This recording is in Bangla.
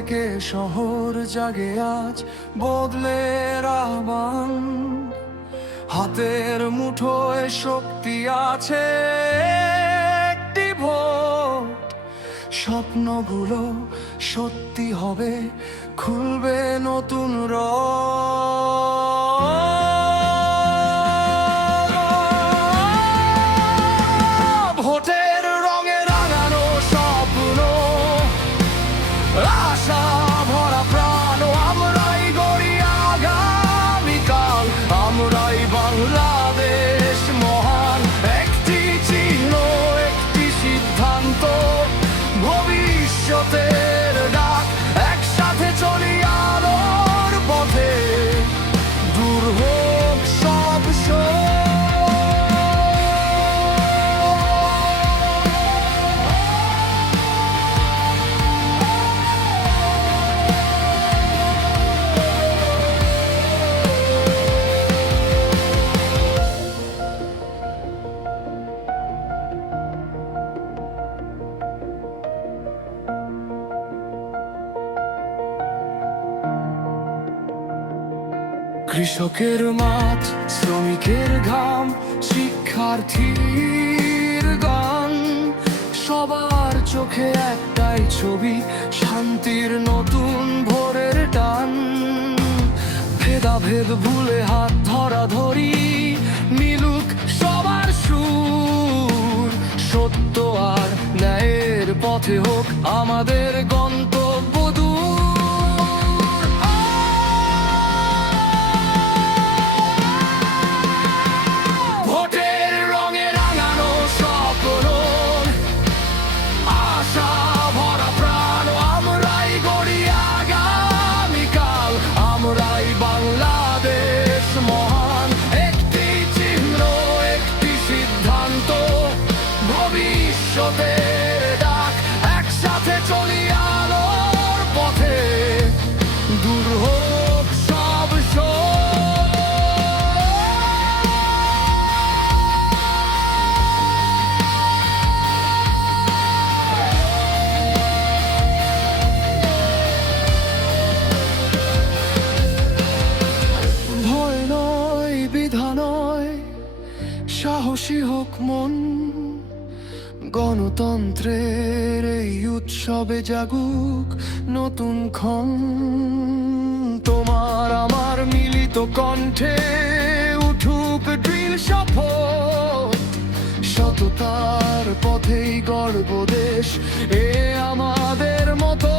থেকে শহর জাগে আজ বদলের আহ্বান। হাতের মুঠোয় শক্তি আছে একটি ভোট। স্বপ্নগুলো সত্যি হবে, খুলবে নতুন ভোটের রঙে রাঙানো স্বপ্ন, আশা ভরা প্রাণ। আমরাই গড়ি আগামীকাল, আমরাই বাংলাদেশ মহান। একটি চিহ্ন, একটি সিদ্ধান্ত, ভবিষ্যতের ডাক। একসাথে চলি আলোর পথে, দূর হোক সব কৃষকের মাঠ, শ্রমিকের ঘাম, শিক্ষার্থীর গান। সবার চোখে একটাই ছবি, শান্তির নতুন ভোরের টান। ভেদাভেদ ভুলে হাত ধরাধরি, মিলুক সবার সুর। সত্য আর ন্যায়ের পথে হোক আমাদের গন্তব্য দূর। বাংলাদেশ মহান, একটি চিহ্ন, একটি সিদ্ধান্ত, ভবিষ্যতের ডাক। একসাথে চলি আলোর পথে, দূর হোক সব সাহসী হোক মন। গণতন্ত্রের এই উৎসবে জাগুক নতুন ক্ষণ। তোমার আমার মিলিত কণ্ঠে উঠুক দৃঢ় শপথ। সততার পথেই গর্ব দেশ, এ আমাদের মতো।